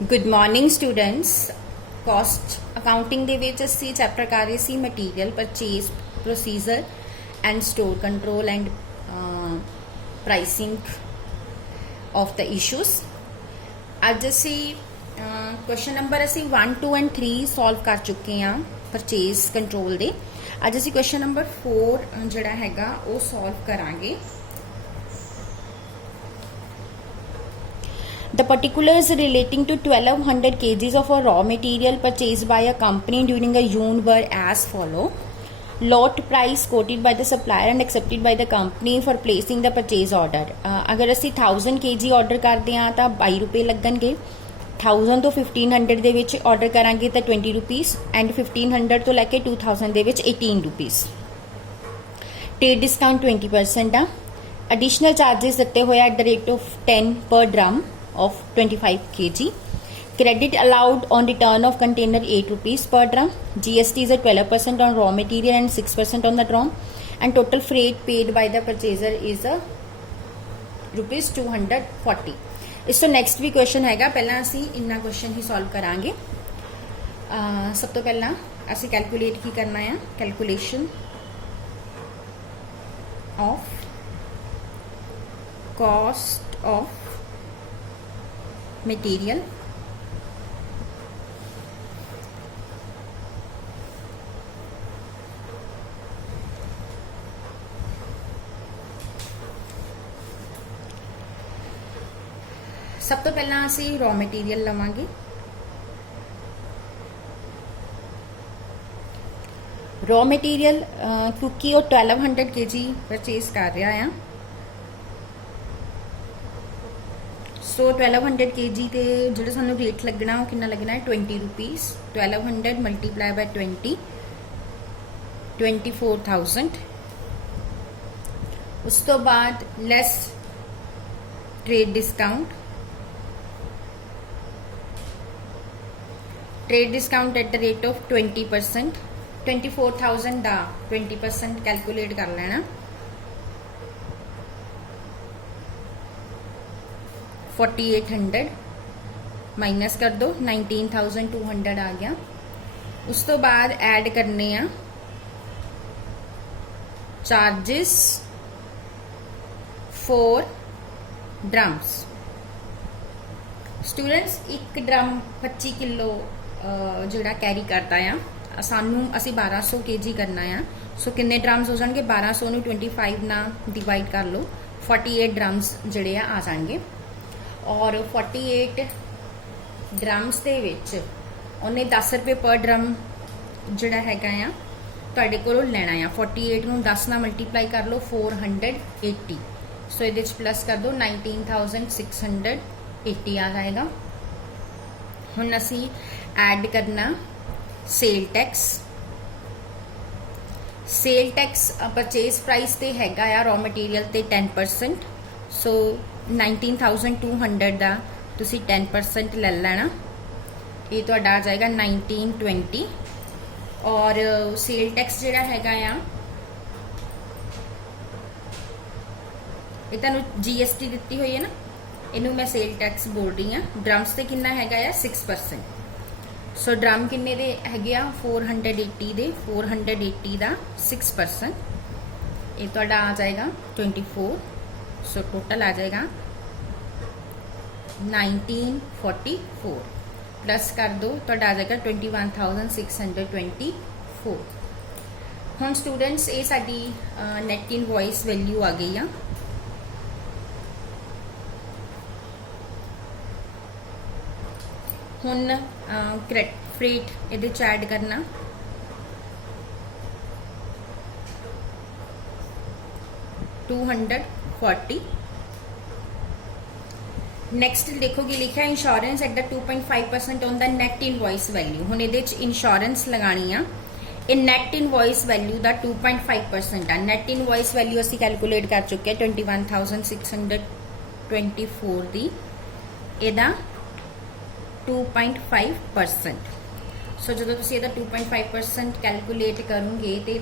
Good morning students. Cost accounting ਦੇ ਵਿੱਚ ਅਸੀਂ ਚੈਪਟਰ ਕਰ ਰਹੇ ਸੀ material purchase procedure and store control and pricing of the issues. ਅੱਜ ਅਸੀਂ ਕੁਐਸਚਨ ਨੰਬਰ ਅਸੀਂ 1 2 ਐਂਡ 3 ਸੋਲਵ ਕਰ ਚੁੱਕੇ ਹਾਂ ਪਰਚੇਜ਼ ਕੰਟਰੋਲ ਦੇ। ਅੱਜ ਅਸੀਂ ਕੁਐਸਚਨ ਨੰਬਰ 4 ਜਿਹੜਾ ਹੈਗਾ ਉਹ ਸੋਲਵ ਕਰਾਂਗੇ। The particulars relating to 1200 kgs of a raw material purchased by a company during a June were as follow. Lot price quoted by the supplier and accepted by the company for placing the purchase order. अगर ਅਸੀਂ 1000 kg order करते हैं तो 22 रुपये लगणगे। 1000 ਤੋਂ 1500 ਦੇ ਵਿੱਚ order करांगे तो 20 रुपीज़ एंड 1500 ਤੋਂ ਲੈ ਕੇ 2000 ਦੇ ਵਿੱਚ 18 रुपीज़। ट्रेड डिस्काउंट 20% आ। एडिशनल चार्जेस ਦਿੱਤੇ ਹੋਏ at the rate of 10 per drum of 25 kg. Credit allowed on return of container 8 rupees per drum. GST is at 12% on raw material and 6% on the drum. And total freight paid by the purchaser is a rupees 240. ਇਸ ਤੋਂ next ਵੀ question ਹੈਗਾ। ਪਹਿਲਾਂ ਅਸੀਂ ਇੰਨਾ question ਹੀ solve ਕਰਾਂਗੇ। ਸਭ ਤੋਂ ਪਹਿਲਾਂ ਅਸੀਂ ਕੈਲਕੂਲੇਟ ਕੀ ਕਰਨਾ ਹੈ, calculation of cost of material सब तो पहला असी रॉ मटीरियल लवांगे। रॉ मटीरियल क्योंकि वो 1200 kg परचेज कर रहा है, सो 1200 kg के जो सानू रेट लगना वो कितना लगना है 20 रुपीज़। 1200 multiply by 20 24,000। उस तो बाद less trade discount. Trade discount at the rate of 20%। 24,000 का 20% कैलकुलेट कर लेना। 4800 माइनस कर दो, 19,200 आ गया। उस तो बाद ऐड करने आ चार्जेस फॉर ड्रम्स। स्टूडेंट्स एक ड्रम 25 किलो जोड़ा कैरी करता है, सानू असी 1200 kg करना है। सो किन्ने ड्रम्स हो जाएंगे, 1200 ਨੂੰ 25 ना डिवाइड कर लो, 48 ड्रम्स जड़े आ जाएंगे। और 48 ड्रम्स ਦੇ ਵਿੱਚ ਉਹਨੇ 10 रुपये पर ड्रम ਜਿਹੜਾ ਹੈਗਾ ਆ ਤੁਹਾਡੇ ਕੋਲੋਂ ਲੈਣਾ ਆ। 48 ਨੂੰ 10 ਨਾਲ ਮਲਟੀਪਲਾਈ ਕਰ ਲਓ, 480। ਸੋ ਇਹਦੇ ਵਿੱਚ ਪਲੱਸ ਕਰ ਦਿਓ, 19,680 ਆ ਜਾਏਗਾ। ਹੁਣ ਅਸੀਂ ਐਡ ਕਰਨਾ sale tax. Sale tax purchase price ਤੇ ਹੈਗਾ ਆ ਰॉ ਮਟੀਰੀਅਲ ਤੇ 10%। सो 19,200 का तुसी 10% ले लेना, ये तो आ जाएगा 1920। और सेल टैक्स जिहड़ा हैगा आ ये तुहानू GST दित्ती हुई है ना, इनू मैं सेल टैक्स बोल रही हाँ। ड्रम्स ते कितना हैगा आ 6%। सो ड्रम किन्ने दे हैगे आ 480 दे, 480 का 6%, ये तो आ जाएगा 24। सो टोटल आ जाएगा 1944 प्लस कर दो तो आ जाएगा 21,624। हम स्टूडेंट्स ये साडी नेट इनवॉइस वैल्यू आ गई है। हुन फ्रेट ये ऐड करना, $240। नैक्सट देखोगे लिखा insurance at the 2.5% on the net invoice value. हुण इहदे च इंश्योरेंस लगानी आ। ये नैट इनवॉइस वैल्यू का 2.5% आ। नैट इनवॉइस वैल्यू असी कैलकुलेट कर चुके हैं 21,624 दी, इहदा 2.5%। सो जो तुम इसका 2.5% कैलकुलेट करोगे तो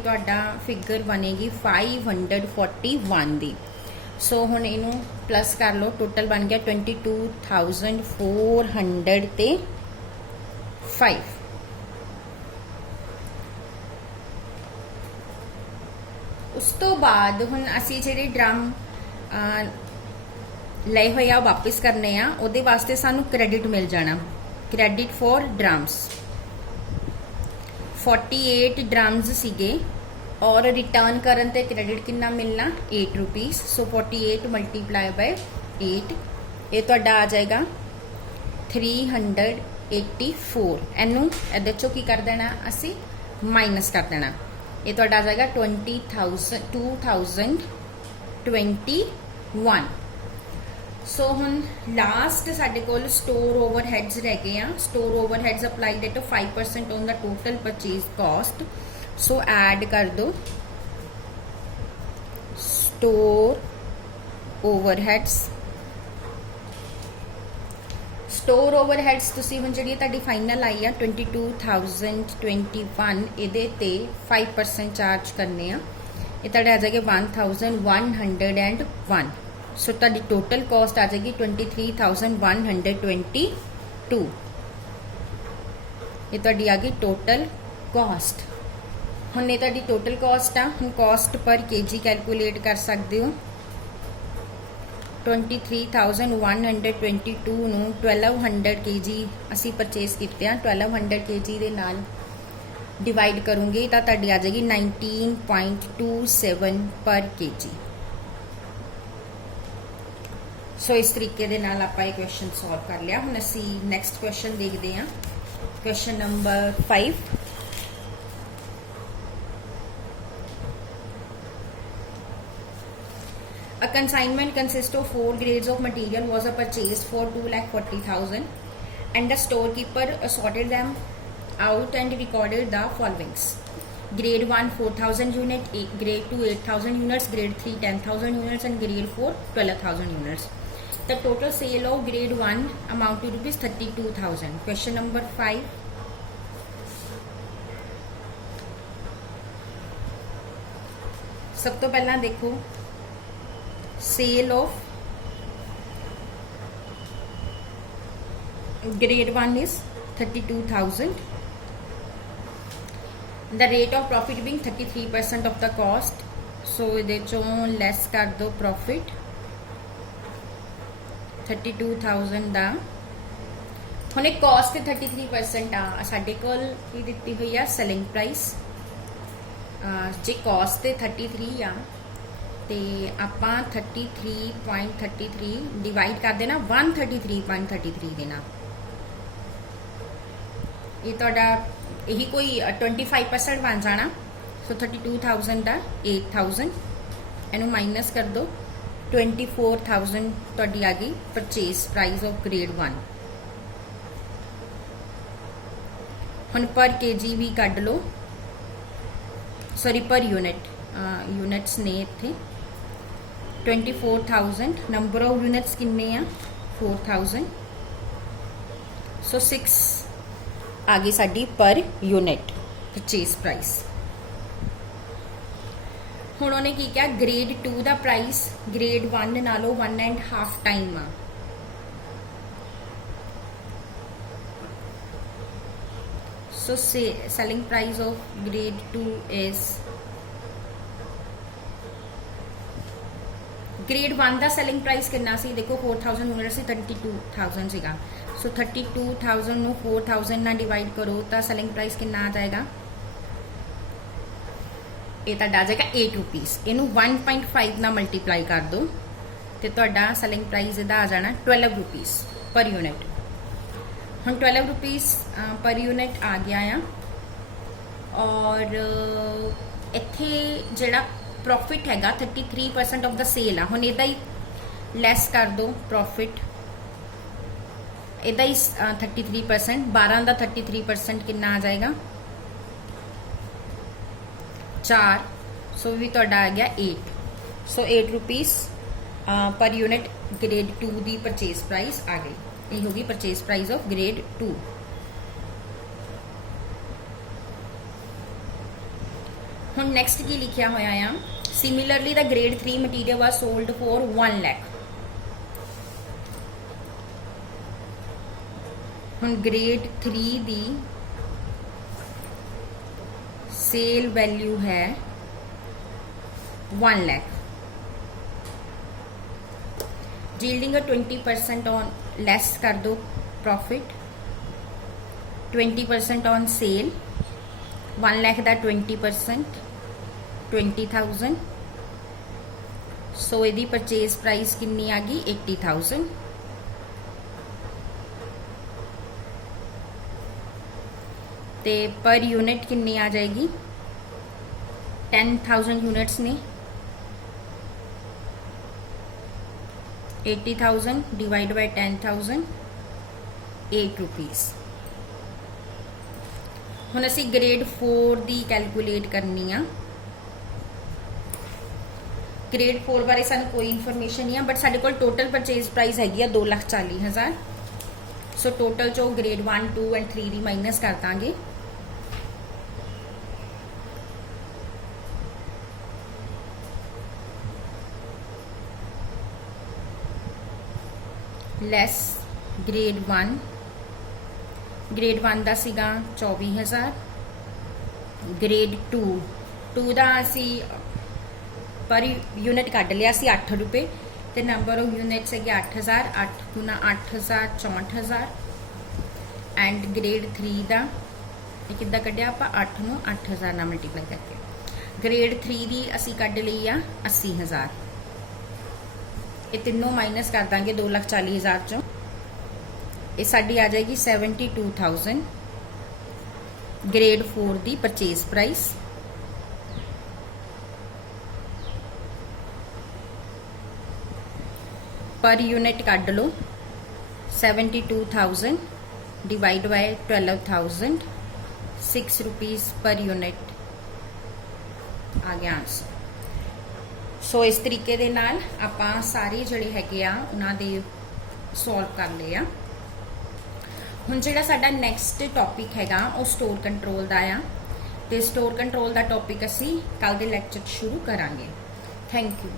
फिगर बनेगी 541 दी। सो हुण इनू प्लस कर लो, टोटल बन गया 22,400 ते 5। उस तो बाद हुण असी जिहड़े ड्रम लए हुए आ वापस करने आ, उहदे वास्ते सानू क्रेडिट मिल जाना, क्रेडिट फॉर ड्रम्स। 48 ड्रम्स सीगे और रिटर्न करन ते क्रेडिट कितना मिलना, 8 रुपीज़। सो 48 मल्टीप्लाई बाय 8, ये तुहाडा आ जाएगा 384। इनू इहदे चों की कर देना, असी माइनस कर देना, ये तुहाडा आ जाएगा 2021। सो हुण लास्ट साडे कोल स्टोर ओवरहेड्स रह गए हैं। Store overheads applied at 5% on the total purchase cost. So add कर दो स्टोर ओवरहेड्स। स्टोर ओवरहेड्स तुसी हुण जिहड़ी तुहाडी फाइनल आई आ 22,021, इहदे ते 5% चार्ज करने आ, ये तुहाडे आ जाएगा 1,101। सो तुहाडी टोटल कॉस्ट आ जाएगी 23,122। ये तुहाडी आ गई टोटल कॉस्ट। हुण ये तुहाडी टोटल कॉस्ट आ, हुण कॉस्ट पर केजी कैलकुलेट कर सकते हो। 23,122 नूं 1200 kg असी परचेज किते हैं, 1200 kg दे नाल डिवाइड करूँगी तो तुहाडी आ जाएगी 19.27 पर केजी। सो इस तरीके दे नाल आपां ये क्वेश्चन सॉल्व कर लिया। हुण असी नैक्सट क्वेश्चन देखते हैं, question number 5। A consignment consists of 4 grades of material was purchased for 2,40,000 and the storekeeper sorted them out and recorded the followings. Grade 1 4,000 units, grade 2 8,000 units, grade 3 10,000 units and grade 4 12,000 units. The total sale of grade 1 amount to rupees 32,000. Question number 5. सब तो पहला देखो cell of grade 1 is 32,000. The rate of profit being 33% of the cost. So इहदे चों less कर दो profit 32,000 दा। हुण कॉस्ट 33% आ, साडे कोल की दित्ती हुई आ सेलिंग प्राइस। जे कॉस्ट 33 आ ते आपां 33.33 डिवाइड कर देना 133.33 देना। ये तुहाडा यही कोई 25% बन जाना। सो 32,000 दा 8,000 इनू माइनस कर दो, 24,000 तुहाडी आ गई परचेज प्राइस ऑफ ग्रेड 1। हुण पर केजी भी कढ लो, सॉरी पर यूनिट, यूनिट्स ने इत्थे 24,000, नंबर ऑफ यूनिट्स किन्ने आ 4,000। सो 6 आ गई साडी पर यूनिट परचेज प्राइस। हुण उन्हें की क्या, ग्रेड 2 का प्राइस ग्रेड 1 नालों 1.5 टाइम आ। So selling price of grade 2 is, grade 1 का सेलिंग प्राइस कितना सी देखो 4,000 यूनिट से 32,000 सीगा। सो 32,000 नू 4,000 ना डिवाइड करो तो सेलिंग प्राइस कितना आ जाएगा, ये तुहाडा आ जाएगा 8 रुपीज़। इनू 1.5 ना मल्टीप्लाई कर दो तो तुहाडा सेलिंग प्राइस इहदा आ जाना 12 रुपीज़ पर यूनिट। हुण 12 रुपीज़ पर यूनिट आ गया आ। और इत्थे जिहड़ा प्रॉफिट हैगा 33% ऑफ द सेल आ। हुण इहदा ही लैस कर दो प्रॉफिट, इहदा ही 33%, 12 का 33% कितना आ जाएगा 4। सो भी तुहाडा आ गया 8। सो 8 रुपीज़ पर यूनिट ग्रेड 2 की परचेज प्राइस आ गई। ये होगी परचेज प्राइस ऑफ ग्रेड 2। ਹੁਣ ਨੈਕਸਟ ਕੀ ਲਿਖਿਆ ਹੋਇਆ ਆ, ਸਿਮਿਲਰਲੀ ਦਾ grade 3 material was sold for 1 lakh. ਹੁਣ ਗ੍ਰੇਡ 3 ਦੀ ਸੇਲ ਵੈਲਿਊ ਹੈ 1 lakh, yielding a 20% on less कर दो प्रॉफिट, 20% on सेल, 1 लाख का 20% 20,000, सो यदि परचेज प्राइस कितनी आ गई 80,000। ते पर यूनिट कितनी आ जाएगी, 10,000 यूनिट्स ने 80,000 डिवाइड बाय 10,000 8 रुपीज़। हुण असी ग्रेड 4 दी कैलकुलेट करनी आ। ग्रेड 4 बारे सानू कोई इन्फॉर्मेशन नहीं है, बट साडे कोल टोटल परचेज प्राइस हैगी आ 2,40,000। सो टोटल चो ग्रेड 1 2 एंड 3 दी माइनस कर दांगे। ਲੈਸ ग्रेड 1, ग्रेड 1 ਦਾ ਸੀਗਾ 24,000, ग्रेड 2 ਦਾ ਅਸੀਂ पर यूनिट ਕੱਢ ਲਿਆ ਸੀ 8 रुपए, ਤੇ ਨੰਬਰ ਆਫ यूनिट्स ਹੈਗੇ 8,000, 8 गुना 8,000 64,000। ਐਂਡ ग्रेड 3 ਦਾ ਇਹ ਕਿੱਦਾਂ ਕੱਢਿਆ ਆਪਾਂ, 8 ਨੂੰ 8,000 ਨਾਲ ਮਲਟੀਪਲਾਈ ਕਰਕੇ। ग्रेड 3 ਦੀ ਅਸੀਂ ਕੱਢ ਲਈ ਆ 80,000। ਇਹ ਤਿੰਨੋਂ ਮਾਈਨਸ ਕਰ ਦਾਂਗੇ 2,40,000 ਚੋਂ, ਇਹ ਸਾਡੀ ਆ ਜਾਏਗੀ 72,000 ग्रेड 4 ਦੀ purchase price. Per unit cost लो 72,000 divide by 12,000, 6 rupees per unit आ गया आंसर। सो इस तरीके दे नाल आपां सारे जिहड़े हैगे आ उन्हां दे सॉल्व कर लए आ। हुण जिहड़ा साडा नैक्सट टॉपिक हैगा वो स्टोर कंट्रोल दा आ, ते स्टोर कंट्रोल दा टॉपिक असीं कल दे लैक्चर शुरू करांगे। Thank you.